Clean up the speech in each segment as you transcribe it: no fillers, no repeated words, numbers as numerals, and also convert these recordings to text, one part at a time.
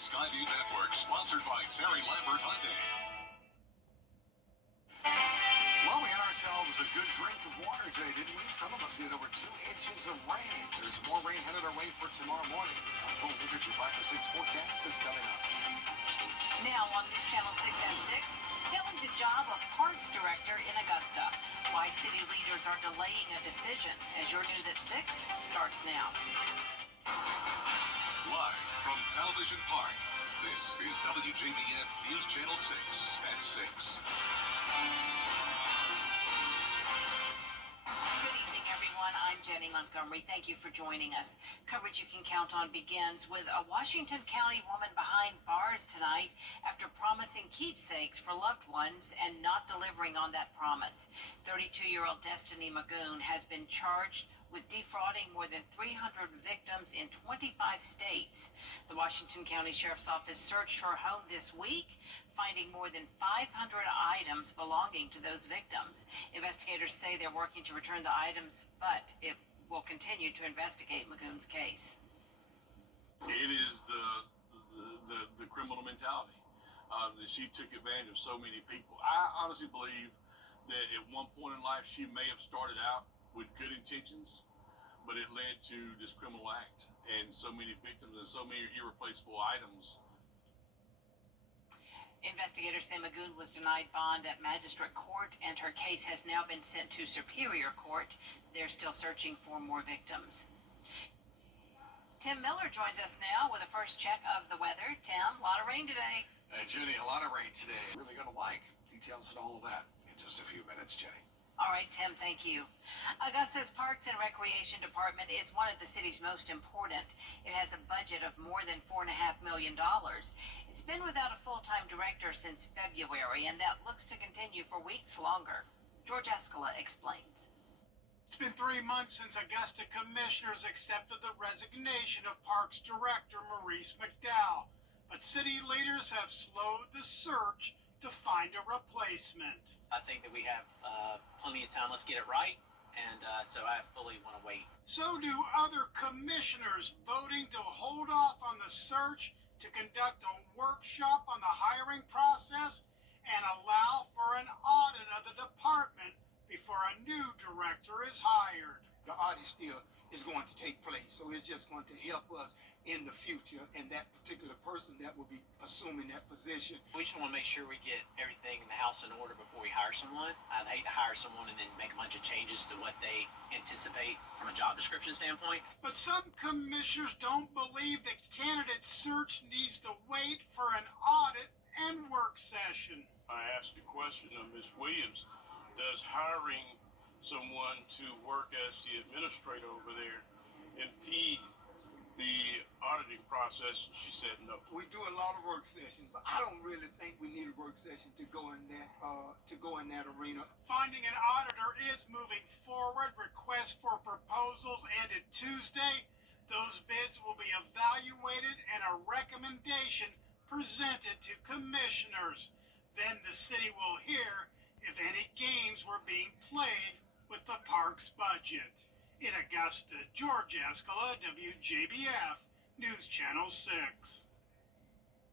Skyview Network, sponsored by Terry Lambert Hyundai. Well, we had ourselves a good drink of water today, didn't we? Some of us get over 2 inches of rain. There's more rain headed our way for tomorrow morning. Our full temperature 5 to 6 forecast is coming up. Now on News Channel 6 and 6, filling the job of Parks Director in Augusta. Why city leaders are delaying a decision. As your news at 6 starts now. Live from Television Park, this is WJBF News Channel 6 at 6. Good evening, everyone. I'm Jenny Montgomery. Thank you for joining us. Coverage you can count on begins with a Washington County woman behind bars tonight after promising keepsakes for loved ones and not delivering on that promise. 32-year-old Destiny Magoon has been charged with defrauding more than 300 victims in 25 states. The Washington County Sheriff's Office searched her home this week, finding more than 500 items belonging to those victims. Investigators say they're working to return the items, but it will continue to investigate Magoon's case. It is the criminal mentality. She took advantage of so many people. I honestly believe that at one point in life she may have started out with good intentions, but it led to this criminal act and so many victims and so many irreplaceable items. Investigators say Magoon was denied bond at magistrate court, and her case has now been sent to Superior Court. They're still searching for more victims. Tim Miller joins us now with a first check of the weather. Tim, a lot of rain today. Hey, Jenny, a lot of rain today. Really going to like details and all of that in just a few minutes, Jenny. All right, Tim, thank you. Augusta's Parks and Recreation Department is one of the city's most important. It has a budget of more than $4.5 million. It's been without a full-time director since February, and that looks to continue for weeks longer. George Escala explains. It's been 3 months since Augusta commissioners accepted the resignation of Parks Director Maurice McDowell, but city leaders have slowed the search to find a replacement. I think that we have plenty of time. Let's get it right, and so I fully want to wait. So do other commissioners, voting to hold off on the search to conduct a workshop on the hiring process and allow for an audit of the department before a new director is hired. The audit still is going to take place, so it's just going to help us in the future, and that particular person that will be assuming that position. We just want to make sure we get everything in the house in order before we hire someone. I'd hate to hire someone and then make a bunch of changes to what they anticipate from a job description standpoint. But some commissioners don't believe the candidate search needs to wait for an audit and work session. I asked a question of Ms. Williams, does hiring someone to work as the administrator over there impede the auditing process? She said no. We do a lot of work sessions, but I don't really think we need a work session to go in that arena. Finding an auditor is moving forward. Requests for proposals ended Tuesday. Those bids will be evaluated and a recommendation presented to commissioners. Then the city will hear if any games were being played with the park's budget. In Augusta, George Escala, WJBF, News Channel 6.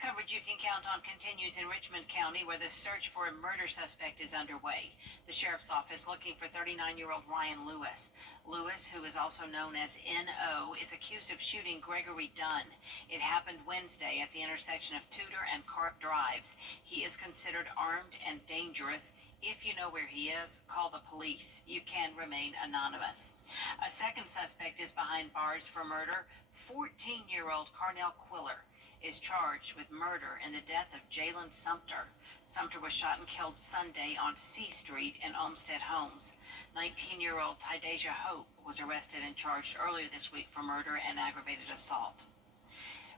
Coverage you can count on continues in Richmond County, where the search for a murder suspect is underway. The sheriff's office looking for 39-year-old Ryan Lewis. Lewis, who is also known as N.O., is accused of shooting Gregory Dunn. It happened Wednesday at the intersection of Tudor and Carp Drives. He is considered armed and dangerous. If you know where he is, call the police. You can remain anonymous. A second suspect is behind bars for murder. 14-year-old Carnell Quiller is charged with murder in the death of Jalen Sumter. Sumter was shot and killed Sunday on C Street in Olmsted Homes. 19-year-old Tydasia Hope was arrested and charged earlier this week for murder and aggravated assault.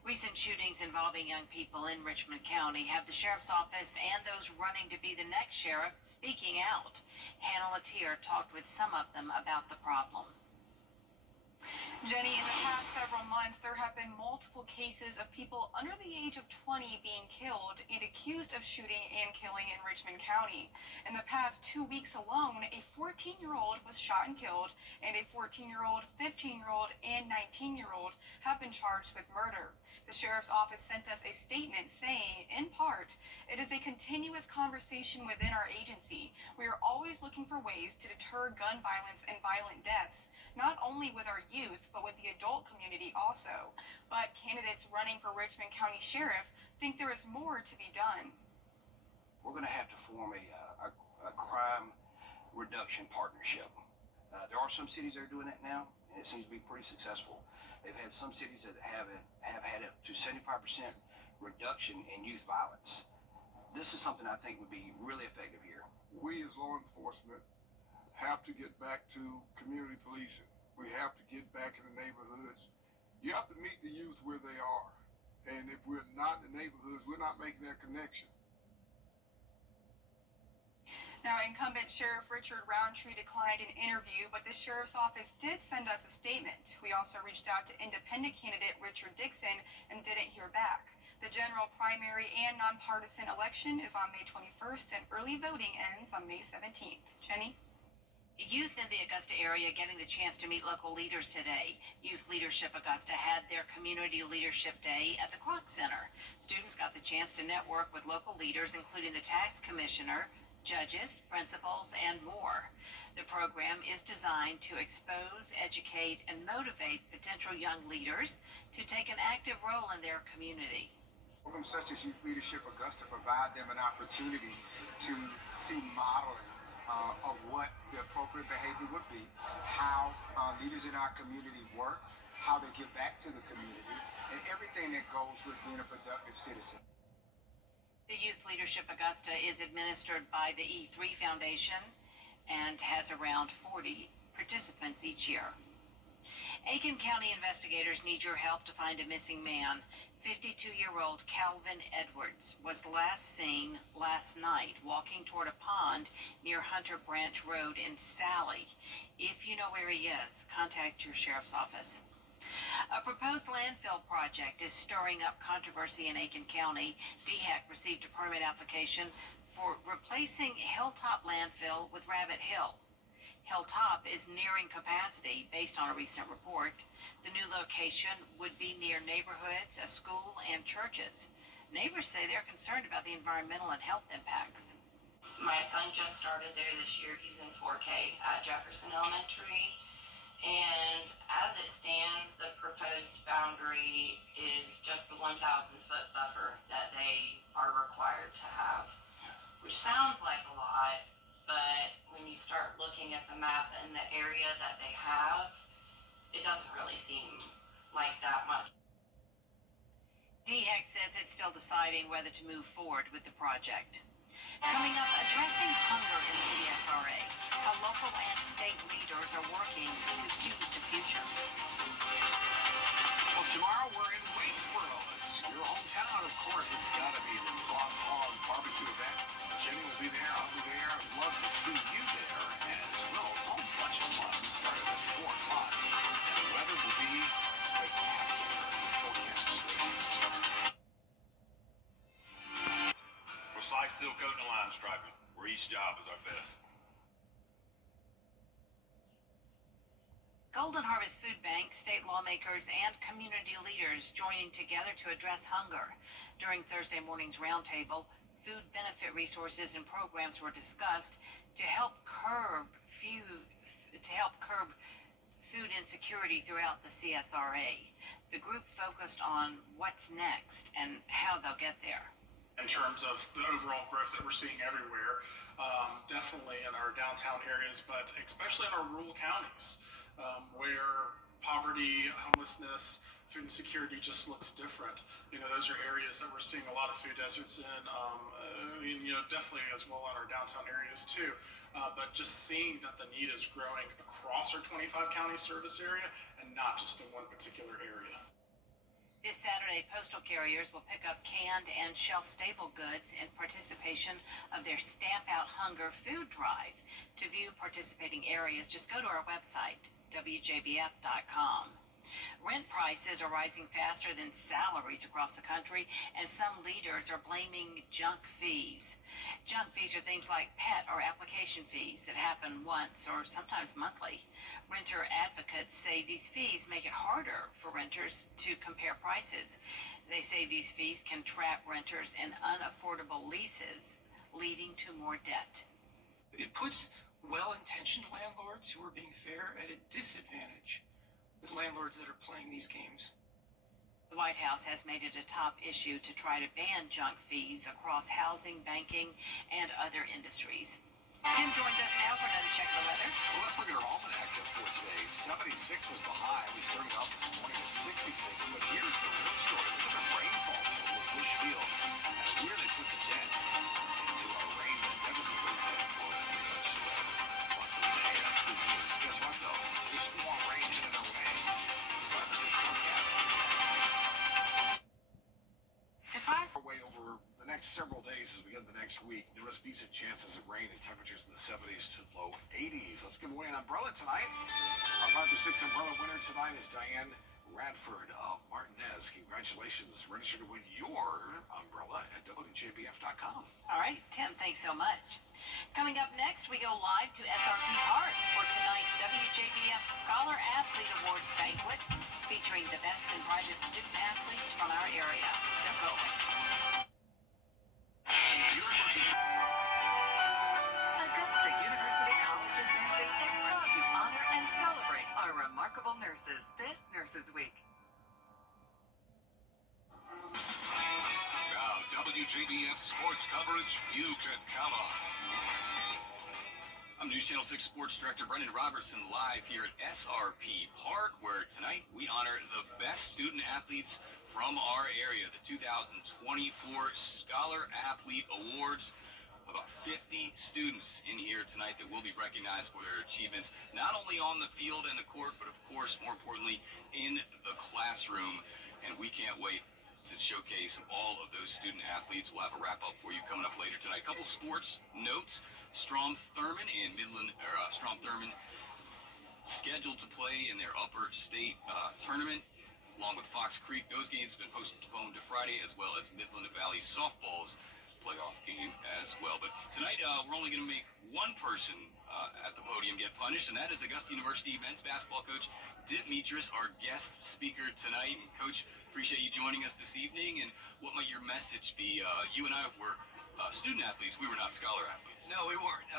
Recent shootings involving young people in Richmond County have the sheriff's office and those running to be the next sheriff speaking out. Hannah Latier talked with some of them about the problem. Jenny, in the past several months, there have been multiple cases of people under the age of 20 being killed and accused of shooting and killing in Richmond County. In the past 2 weeks alone, a 14-year-old was shot and killed, and a 14-year-old, 15-year-old, and 19-year-old have been charged with murder. The sheriff's office sent us a statement saying, in part, it is a continuous conversation within our agency. We are always looking for ways to deter gun violence and violent deaths, not only with our youth, but with the adult community also. But candidates running for Richmond County Sheriff think there is more to be done. We're going to have to form a crime reduction partnership. There are some cities that are doing that now, and it seems to be pretty successful. They've had some cities that have had up to 75% reduction in youth violence. This is something I think would be really effective here. We as law enforcement have to get back to community policing. We have to get back in the neighborhoods. You have to meet the youth where they are. And if we're not in the neighborhoods, we're not making that connection. Now, incumbent Sheriff Richard Roundtree declined an interview, but the sheriff's office did send us a statement. We also reached out to independent candidate Richard Dixon and didn't hear back. The general primary and nonpartisan election is on May 21st, and early voting ends on May 17th. Jenny? Youth in the Augusta area getting the chance to meet local leaders today. Youth Leadership Augusta had their Community Leadership Day at the Kroc Center. Students got the chance to network with local leaders, including the tax commissioner, judges, principals, and more. The program is designed to expose, educate, and motivate potential young leaders to take an active role in their community. Programs such as Youth Leadership Augusta provide them an opportunity to see modeling of what the appropriate behavior would be, how leaders in our community work, how they give back to the community, and everything that goes with being a productive citizen. The Youth Leadership Augusta is administered by the E3 Foundation and has around 40 participants each year. Aiken County investigators need your help to find a missing man. 52-year-old Calvin Edwards was last seen last night walking toward a pond near Hunter Branch Road in Sally. If you know where he is, contact your sheriff's office. A proposed landfill project is stirring up controversy in Aiken County. DHEC received a permit application for replacing Hilltop Landfill with Rabbit Hill. Hilltop is nearing capacity based on a recent report. The new location would be near neighborhoods, a school, and churches. Neighbors say they're concerned about the environmental and health impacts. My son just started there this year. He's in 4K at Jefferson Elementary. And as it stands, the proposed boundary is just the 1,000-foot buffer that they are required to have, which sounds like a lot, but when you start looking at the map and the area that they have, it doesn't really seem like that much. DHEC says it's still deciding whether to move forward with the project. Coming up, addressing hunger in the CSRA, how local and state leaders are working to feed the future. Well, tomorrow we're in Waynesboro. It's your hometown, of course. It's got to be the Boss Hog Barbecue event. Jenny will be there. I'll be there. I'd love to see you there as well. A whole bunch of fun. Started at 4 o'clock. And the weather will be spectacular. We're slice seal coating and line striping, where each job is our best. Golden Harvest Food Bank, state lawmakers, and community leaders joining together to address hunger. During Thursday morning's roundtable, food benefit resources and programs were discussed to help curb food insecurity throughout the CSRA. The group focused on what's next and how they'll get there. In terms of the overall growth that we're seeing everywhere, definitely in our downtown areas, but especially in our rural counties, where poverty, homelessness, food insecurity just looks different. You know, those are areas that we're seeing a lot of food deserts in, definitely as well in our downtown areas too. But just seeing that the need is growing across our 25 county service area and not just in one particular area. This Saturday, postal carriers will pick up canned and shelf-stable goods in participation of their Stamp Out Hunger food drive. To view participating areas, just go to our website, WJBF.com. Rent prices are rising faster than salaries across the country, and some leaders are blaming junk fees. Junk fees are things like pet or application fees that happen once or sometimes monthly. Renter advocates say these fees make it harder for renters to compare prices. They say these fees can trap renters in unaffordable leases, leading to more debt. It puts well-intentioned landlords who are being fair at a disadvantage with landlords that are playing these games. The White House has made it a top issue to try to ban junk fees across housing, banking, and other industries. Tim joins us now for another check of the weather. Well, let's look at our almanac for today. 76 was the high. We started out this morning at 66, but here's the real story. Look at the rainfall total at Bush Field. And it really puts a dent into our rain deficit that we've had for pretty much month of May. That's good news. Guess what, though? There's more rain headed our way. 5% forecast. Our way over the next several days as we get into the next week. Notice decent chances of rain and temperatures in the 70s to low 80s. Let's give away an umbrella tonight. Our 5 through 6 umbrella winner tonight is Diane Radford of Martinez. Congratulations. Register to win your umbrella at WJBF.com. All right, Tim, thanks so much. Coming up next, we go live to SRP Park for tonight's WJBF Scholar Athlete Awards banquet, featuring the best and brightest student athletes from our area. Don't go away. Augusta University College of Nursing is proud to honor and celebrate our remarkable nurses this Nurses Week. Now, WJBF sports coverage you can count on. I'm News Channel 6 Sports Director Brendan Robertson live here at SRP Park, where tonight we honor the best student athletes from our area, the 2024 Scholar Athlete Awards. About 50 students in here tonight that will be recognized for their achievements, not only on the field and the court, but of course, more importantly, in the classroom. And we can't wait to showcase all of those student athletes. We'll have a wrap-up for you coming up later tonight. A couple sports notes. Strom Thurmond scheduled to play in their upper state tournament, along with Fox Creek. Those games have been postponed to Friday, as well as Midland Valley softball's playoff game as well. But tonight, we're only going to make one person at the podium get punished, and that is Augusta University men's basketball coach Mitris, our guest speaker tonight. And Coach, appreciate you joining us this evening. And what might your message be? You and I were student athletes. We were not scholar athletes. No, we weren't.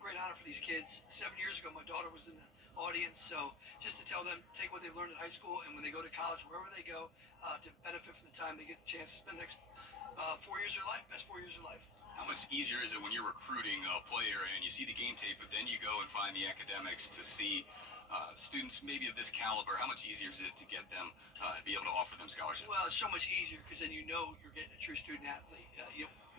Great honor for these kids. 7 years ago, my daughter was in the audience, so just to tell them, take what they've learned in high school, and when they go to college, wherever they go, to benefit from the time they get a chance to spend the next 4 years of their life, best 4 years of their life. How much easier is it when you're recruiting a player and you see the game tape, but then you go and find the academics to see students maybe of this caliber? How much easier is it to get them, be able to offer them scholarships? Well, it's so much easier because then you know you're getting a true student athlete.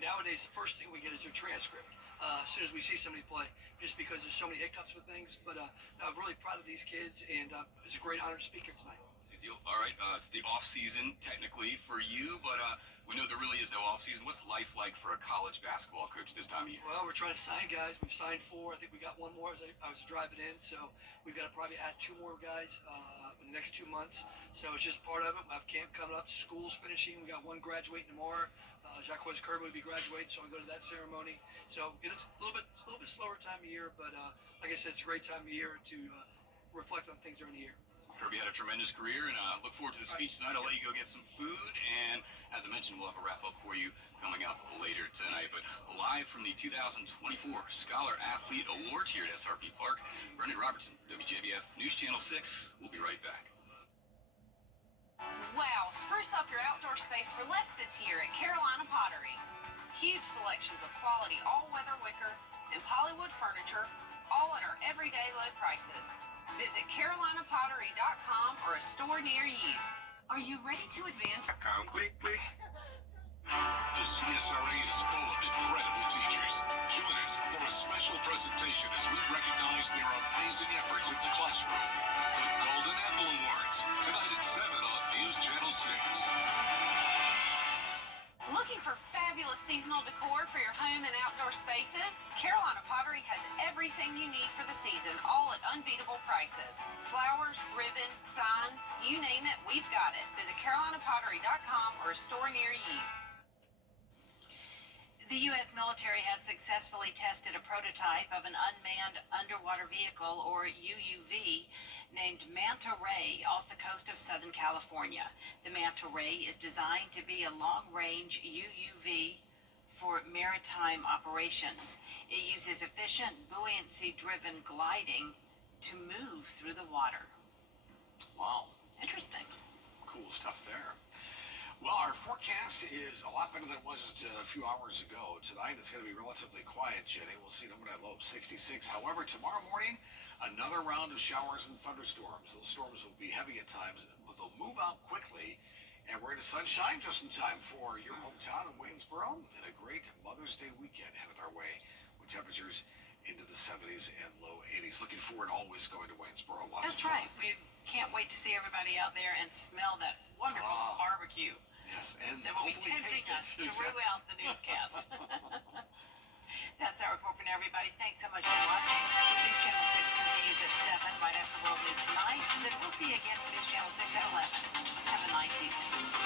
Nowadays, the first thing we get is their transcript. As soon as we see somebody play, just because there's so many hiccups with things. But I'm really proud of these kids, and it's a great honor to speak here tonight. Good deal. All right, it's the off season technically for you, but we know there really is no off season. What's life like for a college basketball coach this time of year? Well, we're trying to sign guys. We've signed 4. I think we got one more as I was driving in, so we've got to probably add 2 more guys in the next 2 months. So it's just part of it. We have camp coming up. School's finishing. We got one graduating tomorrow. Jacques Kerber will be graduating, so we go to that ceremony. So it's a little bit slower time of year, but like I said, it's a great time of year to reflect on things during the year. Kirby had a tremendous career, and look forward to the speech tonight. I'll let you go get some food, and as I mentioned, we'll have a wrap-up for you coming up later tonight. But live from the 2024 Scholar Athlete Awards here at SRP Park, Brendan Robertson, WJBF News Channel 6. We'll be right back. Wow, spruce up your outdoor space for less this year at Carolina Pottery. Huge selections of quality all-weather wicker and Hollywood furniture, all at our everyday low prices. Visit carolinapottery.com or a store near you. Are you ready to advance? Click, click. The CSRA is full of incredible teachers. Join us for a special presentation as we recognize their amazing efforts in the classroom. The Golden Apple Awards, tonight at 7 on News Channel 6. Looking for fabulous seasonal decor for your home and outdoor spaces? Carolina Pottery has everything you need for the season, all at unbeatable prices. Flowers, ribbon, signs, you name it, we've got it. Visit carolinapottery.com or a store near you. The U.S. military has successfully tested a prototype of an unmanned underwater vehicle, or UUV, named Manta Ray off the coast of Southern California. The Manta Ray is designed to be a long-range UUV for maritime operations. It uses efficient buoyancy-driven gliding to move through the water. Wow. Interesting. Cool stuff there. Well, our forecast is a lot better than it was just a few hours ago. Tonight it's going to be relatively quiet, Jenny. We'll see an overnight low of 66. However, tomorrow morning, another round of showers and thunderstorms. Those storms will be heavy at times, but they'll move out quickly. And we're into sunshine just in time for your hometown of Waynesboro and a great Mother's Day weekend headed our way with temperatures into the 70s and low 80s. Looking forward to always going to Waynesboro. Lots That's of fun. right. We can't wait to see everybody out there and smell that wonderful barbecue. Yes, and That will be tempting us throughout the newscast. That's our report for now, everybody. Thanks so much for watching. News Channel 6 continues at 7 right after World News Tonight. Then we'll see you again for News Channel 6 at 11. Have a nice evening.